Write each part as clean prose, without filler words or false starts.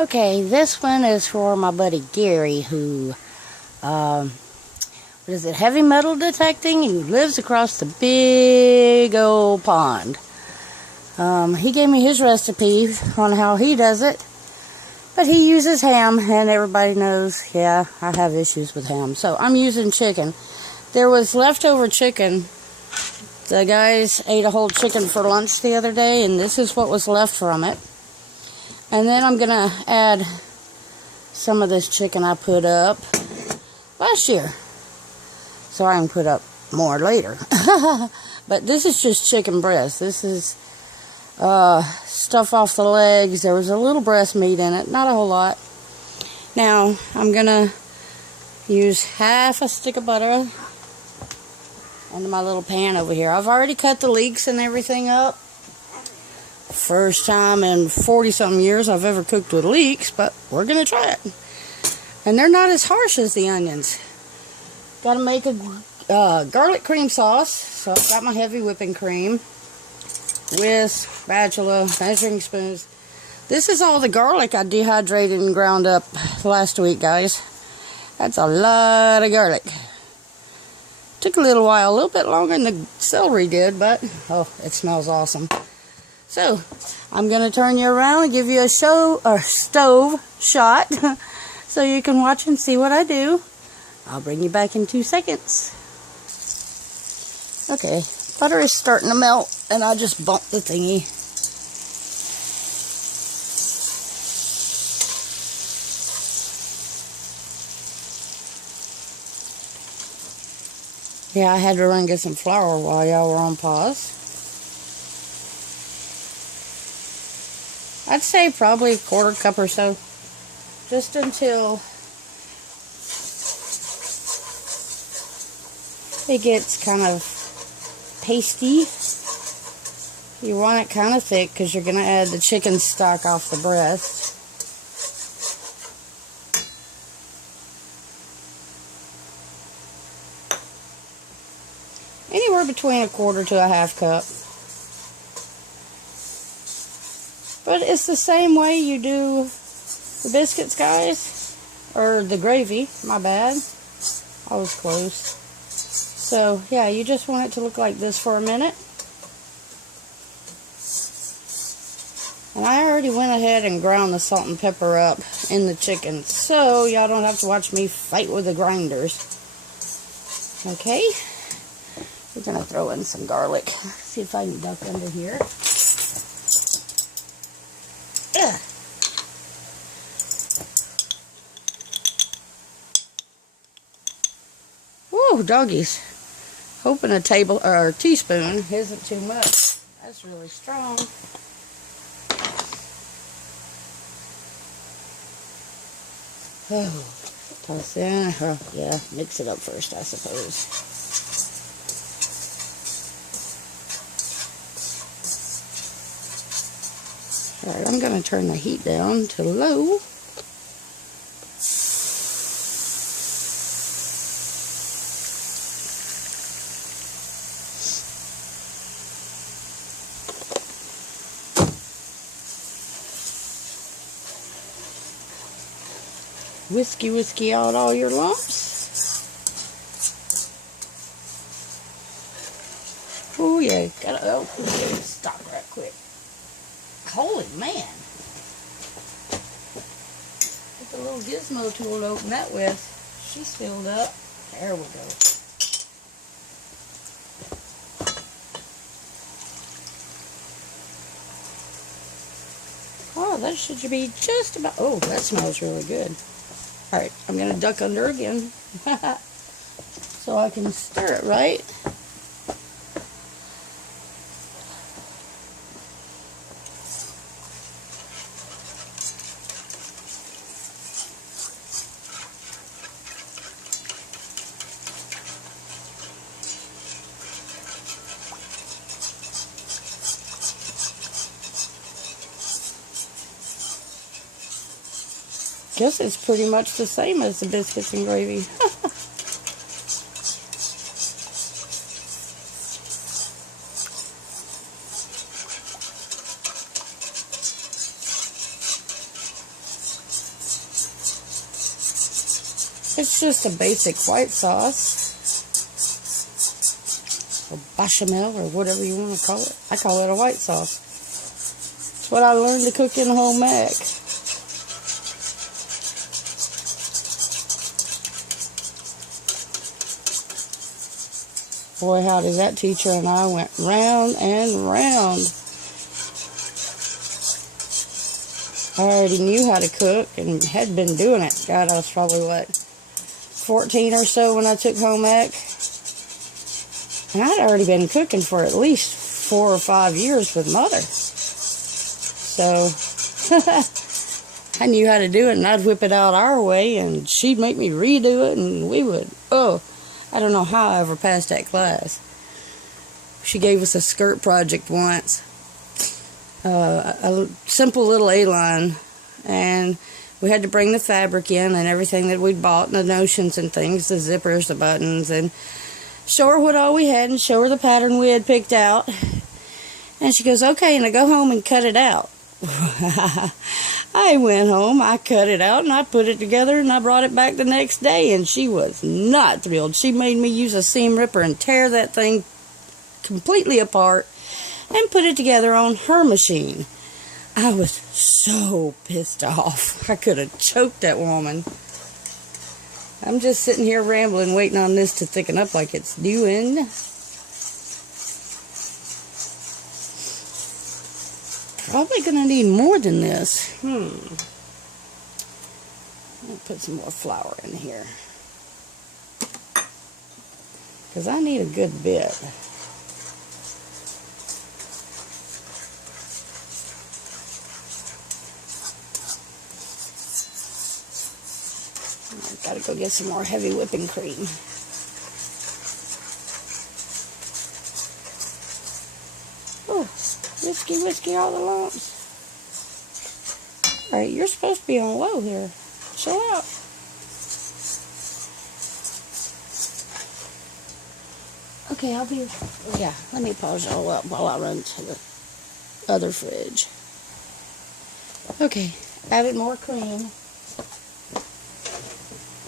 Okay, this one is for my buddy Gary, who, what is it, heavy metal detecting? He lives across the big old pond. He gave me his recipe on how he does it, but he uses ham, and everybody knows, yeah, I have issues with ham, so I'm using chicken. There was leftover chicken. The guys ate a whole chicken for lunch the other day, and this is what was left from it. And then I'm going to add some of this chicken I put up last year, so I can put up more later. But this is just chicken breast. This is stuff off the legs. There was a little breast meat in it, not a whole lot. Now I'm going to use half a stick of butter into my little pan over here. I've already cut the leeks and everything up. First time in 40-something years I've ever cooked with leeks, but we're going to try it. And they're not as harsh as the onions. Got to make a garlic cream sauce. So I've got my heavy whipping cream, whisk, spatula, measuring spoons. This is all the garlic I dehydrated and ground up last week, guys. That's a lot of garlic. Took a little while, a little bit longer than the celery did, but oh, it smells awesome. So, I'm going to turn you around and give you a stove shot so you can watch and see what I do. I'll bring you back in 2 seconds. Okay, butter is starting to melt, and I just bumped the thingy. Yeah, I had to run get some flour while y'all were on pause. I'd say probably a quarter cup or so. Just until it gets kind of pasty. You want it kind of thick because you're going to add the chicken stock off the breast. Anywhere between a quarter to a half cup. But it's the same way you do the biscuits, guys. Or the gravy, my bad. I was close. So, yeah, you just want it to look like this for a minute. And I already went ahead and ground the salt and pepper up in the chicken. So, y'all don't have to watch me fight with the grinders. Okay. We're going to throw in some garlic. See if I can duck under here. Ugh. Woo, doggies. Hoping a teaspoon isn't too much. That's really strong. Oh, toss in. Oh, yeah, mix it up first, I suppose. Alright, I'm going to turn the heat down to low. Whiskey out all your lumps. Oh yeah, gotta stop right quick. Holy man. Get the little gizmo tool to open that with. She's filled up. There we go. Oh, that should be just about... Oh, that smells really good. Alright, I'm going to duck under again. So I can stir it right. Guess it's pretty much the same as the biscuits and gravy. It's just a basic white sauce, or bechamel, or whatever you want to call it. I call it a white sauce. It's what I learned to cook in home ec. Boy, howdy, that teacher and I went round and round. I already knew how to cook and had been doing it. God, I was probably, what, 14 or so when I took home ec. And I'd already been cooking for at least 4 or 5 years with Mother. So, I knew how to do it, and I'd whip it out our way, and she'd make me redo it, and we would, I don't know how I ever passed that class. She gave us a skirt project once. A simple little A-line, and we had to bring the fabric in and everything that we'd bought, and the notions and things, the zippers, the buttons, and show her what all we had and show her the pattern we had picked out. And she goes, okay, and I go home and cut it out. I went home, I cut it out, and I put it together, and I brought it back the next day, and she was not thrilled. She made me use a seam ripper and tear that thing completely apart and put it together on her machine. I was so pissed off. I could have choked that woman. I'm just sitting here rambling, waiting on this to thicken up like it's doing. Probably gonna need more than this. I'll put some more flour in here, because I need a good bit. I've got to go get some more heavy whipping cream. Oh, whiskey all the lumps. Alright, you're supposed to be on low here. Chill out. Okay, I'll be... Yeah, let me pause y'all up while I run to the other fridge. Okay, added more cream.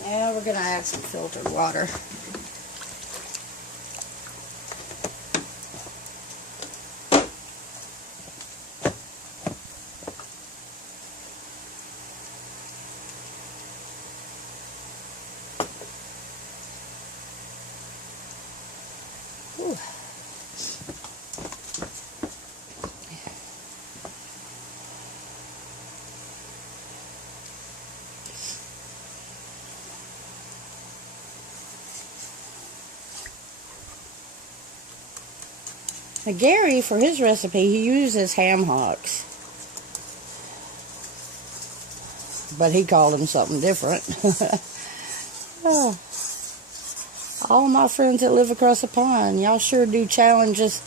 Now we're going to add some filtered water. Ooh. Now Gary, for his recipe, he uses ham hocks. But he called them something different. Oh. All my friends that live across the pond, y'all sure do challenge us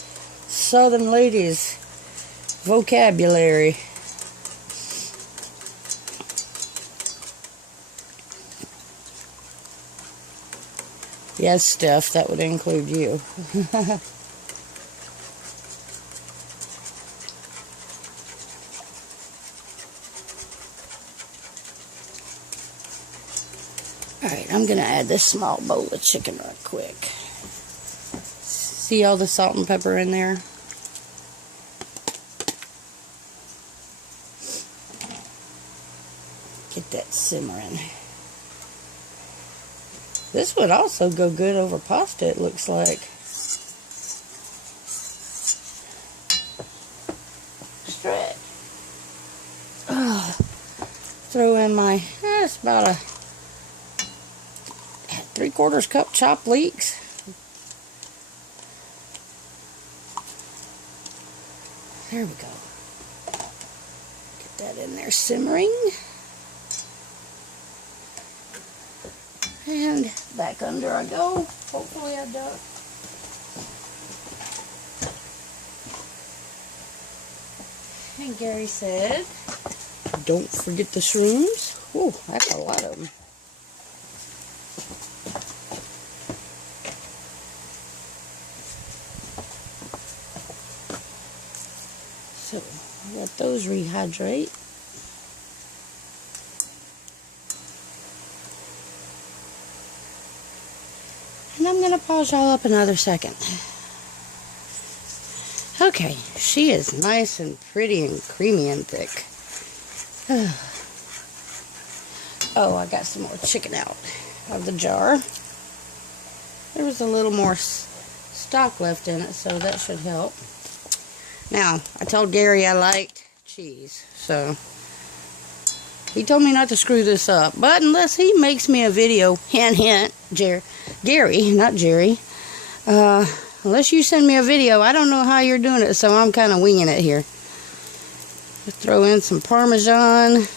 Southern ladies' vocabulary. Yes, Steph, that would include you. Alright, I'm going to add this small bowl of chicken right quick. See all the salt and pepper in there? Get that simmering. This would also go good over pasta, it looks like. Stretch. Throw in my, it's about a 3/4 cup chopped leeks. There we go. Get that in there simmering. And back under I go. Hopefully I duck. And Gary said, don't forget the shrooms. Ooh, that's a lot of them. So, let those rehydrate. And I'm going to pause y'all up another second. Okay, she is nice and pretty and creamy and thick. Oh, I got some more chicken out of the jar. There was a little more stock left in it, so that should help. Now, I told Gary I liked cheese, so he told me not to screw this up. But unless he makes me a video, hint, hint, Gary, not Jerry, unless you send me a video, I don't know how you're doing it, so I'm kind of winging it here. Let's throw in some Parmesan.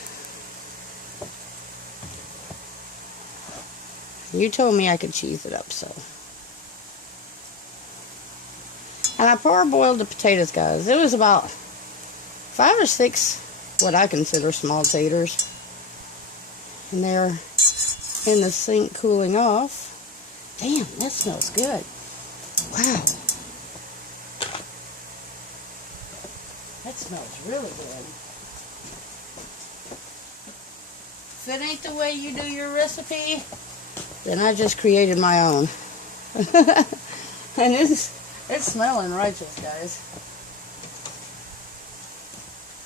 You told me I could cheese it up, so. And I parboiled the potatoes, guys. It was about 5 or 6 what I consider small taters. And they're in the sink cooling off. Damn, that smells good. Wow. That smells really good. If it ain't the way you do your recipe, then I just created my own. And it's smelling righteous, guys.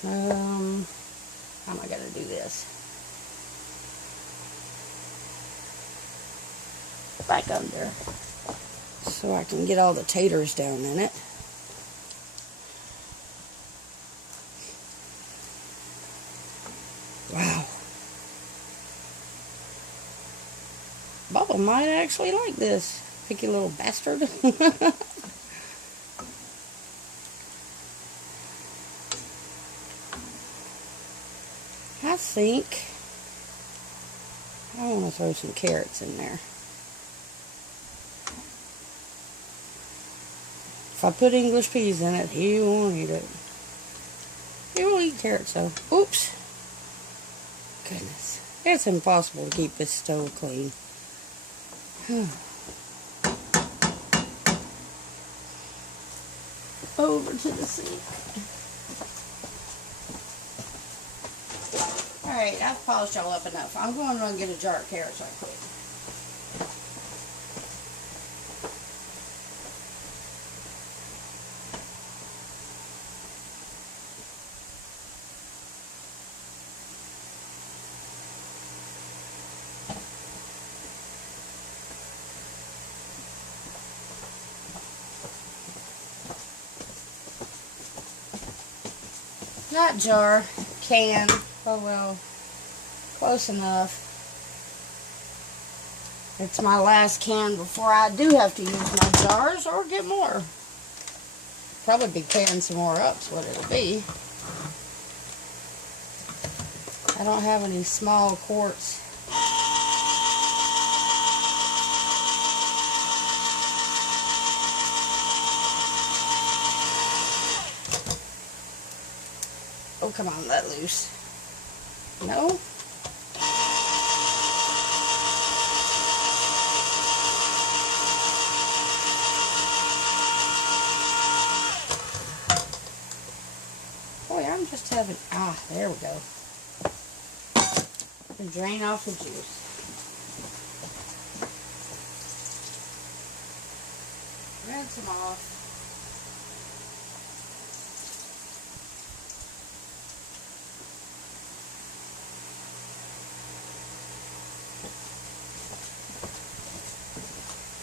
How am I gonna do this? Back under, so I can get all the taters down in it. Wow. Bubba might actually like this. Picky little bastard. I think I want to throw some carrots in there. If I put English peas in it, he won't eat it. He will eat carrots though. Oops. Goodness. It's impossible to keep this stove clean. Over to the sink. Alright, I've polished y'all up enough. I'm going to run and get a jar of carrots right quick. Not jar, can. Oh well, close enough. It's my last can before I do have to use my jars or get more. Probably be canning some more up is what it'll be. I don't have any small quarts. Oh, come on, let loose. No? Boy, I'm just having... Ah, there we go. And drain off the juice. Rinse them off.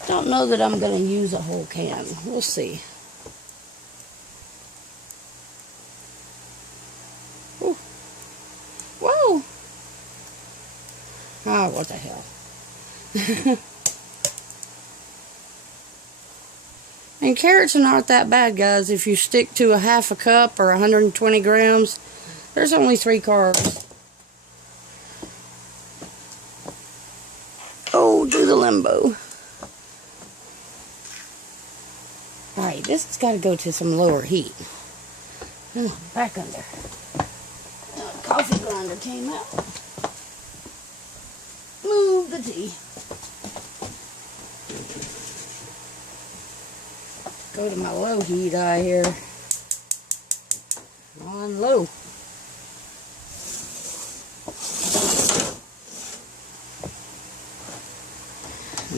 Don't know that I'm going to use a whole can. We'll see. Ooh. Whoa! Oh, what the hell. And carrots are not that bad, guys. If you stick to a half a cup or 120 grams, there's only 3 carbs. Oh, do the limbo. Alright, this has got to go to some lower heat. Oh, back under. Coffee grinder came out. Move the tea. Go to my low heat eye here. On low.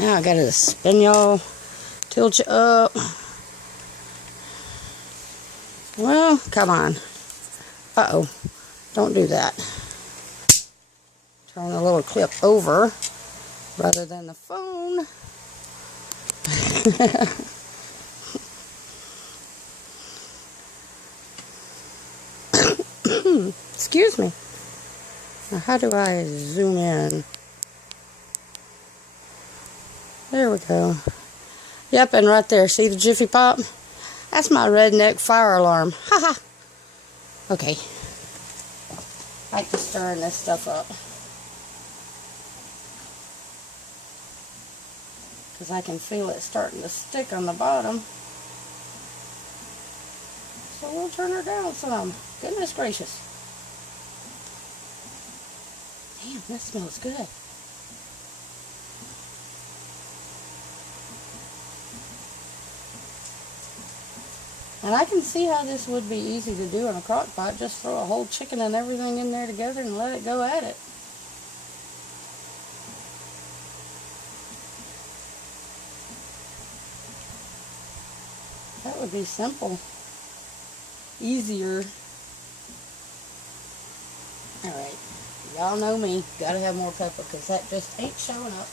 Now I gotta spin y'all, tilt you up. Well, come on. Uh-oh, don't do that. Turn the little clip over rather than the phone. Excuse me. Now, how do I zoom in? There we go. Yep, and right there, see the Jiffy Pop? That's my redneck fire alarm. Haha. Okay. I like to stirring this stuff up, because I can feel it starting to stick on the bottom. So we'll turn her down some. Goodness gracious. Damn, that smells good. And I can see how this would be easy to do in a crock pot. Just throw a whole chicken and everything in there together and let it go at it. That would be simple. Easier. Alright. Y'all know me. Gotta have more pepper because that just ain't showing up.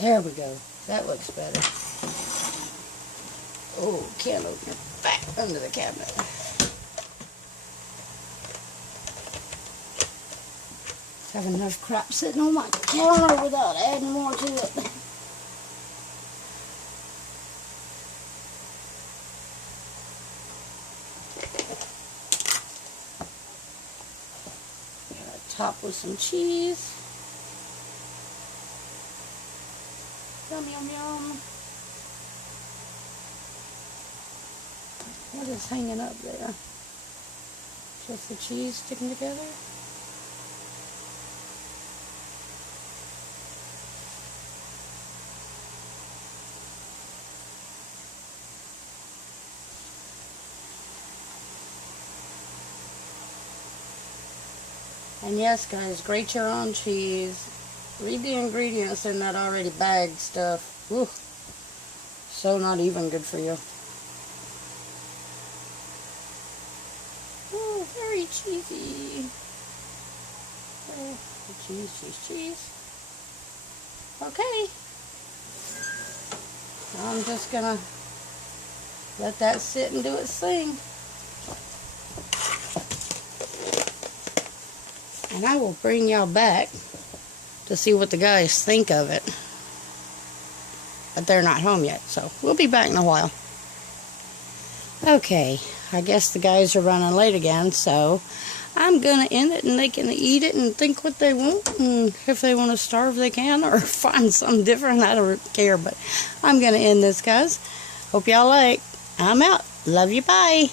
There we go. That looks better. Oh, can opener back under the cabinet. Have enough crap sitting on my counter without adding more to it. Top with some cheese. Yum, yum, yum. What is hanging up there? Just the cheese sticking together? And yes, guys, grate your own cheese. Read the ingredients in that already bagged stuff. Whew. So not even good for you. Oh, very cheesy. Oh, cheese, cheese, cheese. Okay. I'm just gonna let that sit and do its thing. And I will bring y'all back to see what the guys think of it. But they're not home yet, so we'll be back in a while. Okay, I guess the guys are running late again, so I'm going to end it and they can eat it and think what they want. And if they want to starve, they can, or find something different. I don't care, but I'm going to end this, guys. Hope y'all like. I'm out. Love you. Bye.